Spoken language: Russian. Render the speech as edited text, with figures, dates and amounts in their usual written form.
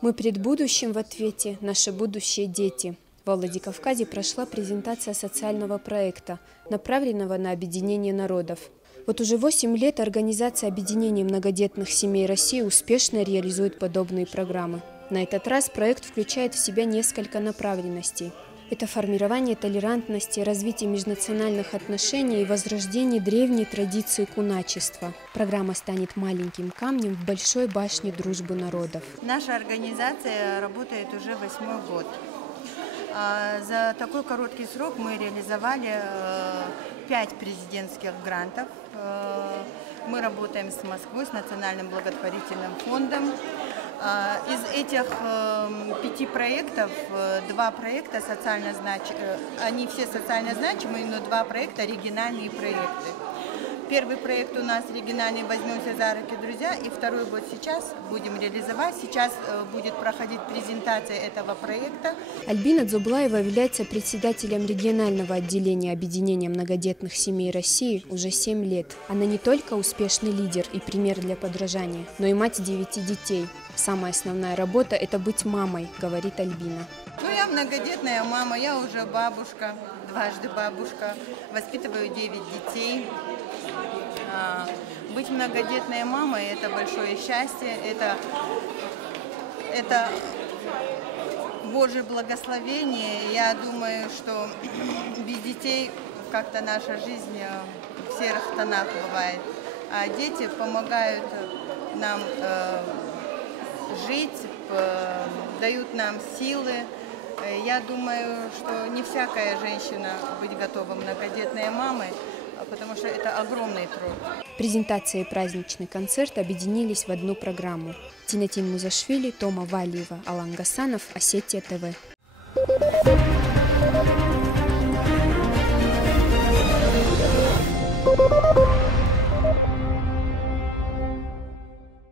Мы пред будущим в ответе, наши будущие дети. В Владикавказе прошла презентация социального проекта, направленного на объединение народов. Вот уже 8 лет Организация объединения многодетных семей России успешно реализует подобные программы. На этот раз проект включает в себя несколько направленностей. Это формирование толерантности, развитие межнациональных отношений и возрождение древней традиции куначества. Программа станет маленьким камнем в большой башне дружбы народов. Наша организация работает уже 8-й год. За такой короткий срок мы реализовали 5 президентских грантов. Мы работаем с Москвой, с Национальным благотворительным фондом. Из этих 5 проектов, 2 проекта социально значимые, они все социально значимые, но 2 проекта региональные проекты. Первый проект у нас региональный «Возьмемся за руки, друзья», и второй год сейчас будем реализовать. Сейчас будет проходить презентация этого проекта. Альбина Дзублаева является председателем регионального отделения объединения многодетных семей России уже 7 лет. Она не только успешный лидер и пример для подражания, но и мать 9 детей. Самая основная работа – это быть мамой, говорит Альбина. Я многодетная мама, я уже бабушка, дважды бабушка, воспитываю 9 детей. Быть многодетной мамой – это большое счастье, это Божье благословение. Я думаю, что без детей как-то наша жизнь в серых тонах бывает. А дети помогают нам жить, дают нам силы. Я думаю, что не всякая женщина быть готова многодетной мамой, потому что это огромный труд. Презентация и праздничный концерт объединились в одну программу. Тинатин Музашвили, Тома Валиева, Алан Гасанов, Осетия ТВ.